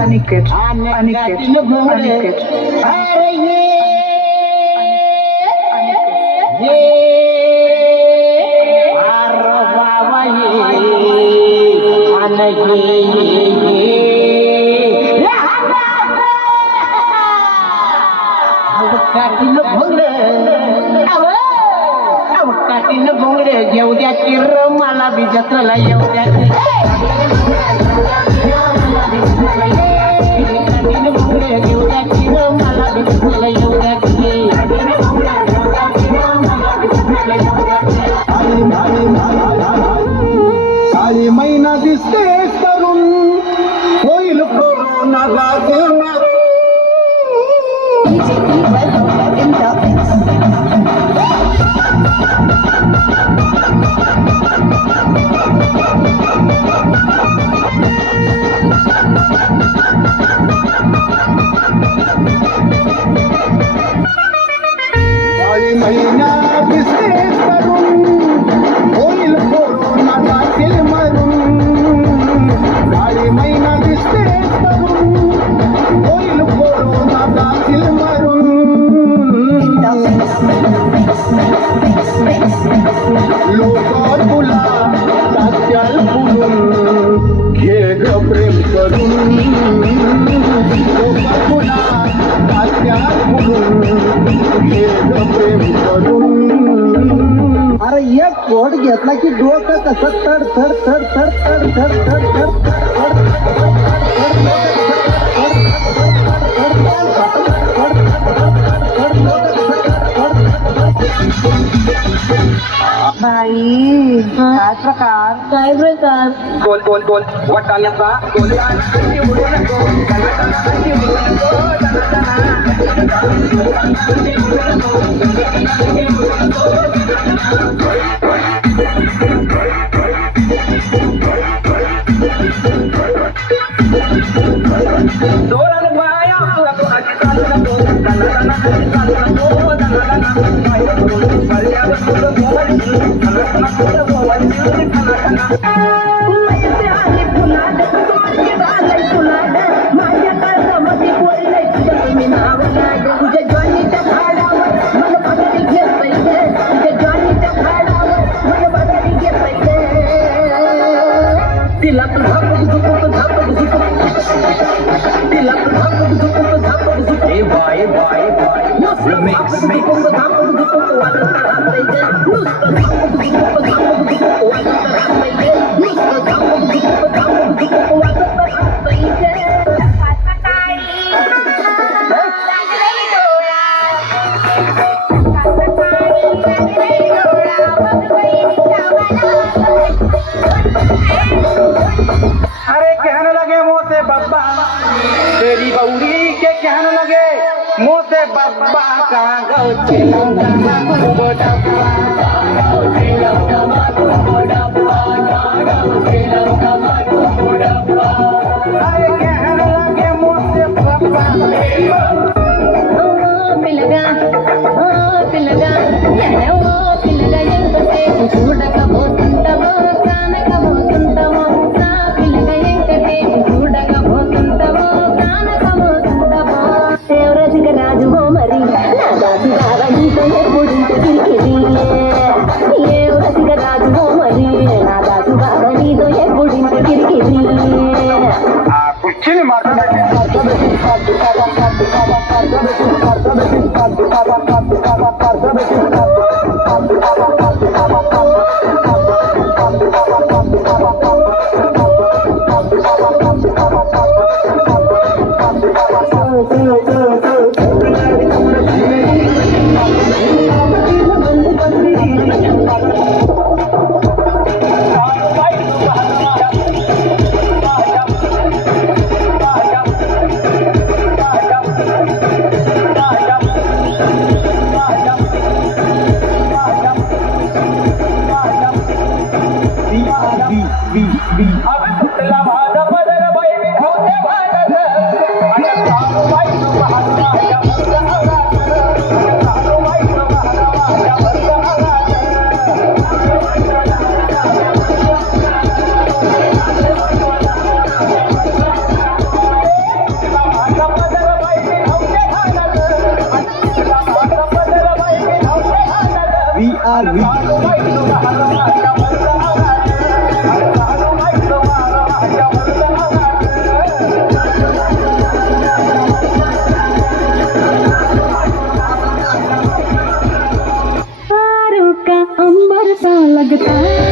अनिकेत अनिकेत अनिकेत अरे ये अरे बाबा काठीनं भोंगडे घेऊ द्या किर मला बी जत्राला येऊ द्या काठीनं भोंगडे घेऊ द्या किर मला बी जत्राला येऊ द्या काळी महिना दिसते तरुण होईल कोरोना लागणार काळी महिना दिसते तरुण होईल कोरोना लागेल मरून काळी महिना दिसते तरुण होईल कोरोना लागेल मरून लोक तुला साच्याल बोलून घे ग प्रेम करून लोक तुला साच्याल बोलून घे ग प्रेम करून अरे एक कोट घेतला की डोकं कसं तड तड तड तड तड तड तड बाई काय प्रकार काय प्रकार बोल बोल बोल वाटाण्याचा जोराने बाया तुला कोणाची चालू नको माझ्या काळामध्ये बोललंय तुझ्या नावाला तुझ्या जॉनीच्या झाडावर मला बघायला घेत पाहिजे तुझ्या जॉनीच्या झाडावर मला बघायला घेत पाहिजे तिला झापक झुपक झापक झुपक तिला झापक झुपक झापक झुपक बाय बाय बाय नुसतं झापक झुपक वाजत राहत पाहिजे नुसतं झापक झुपक वाजत राहत पाहिजे नुसतं झापक झुपक वाजत राहत पाहिजे अरे कहने लगे मोसे बब्बा तेरी बउरी के कहने लगे मोसे बब्बा कहाँ गो चलो अरे कहने लगे मोसे बब्बा पिलगा पिलगा पिलगा ಎಂಕಟೇ చూడక పోతుంటవో కానక పోతుంటవో నా పిలగా ఎంకటే చూడక పోతుంటవో కానక పోతుంటవో దేవరాజుగా రాజువో మరి నా దాసి బావ నీతో ఎప్పుడింత కిరికిరి वारी तारों का अंबर सा लगता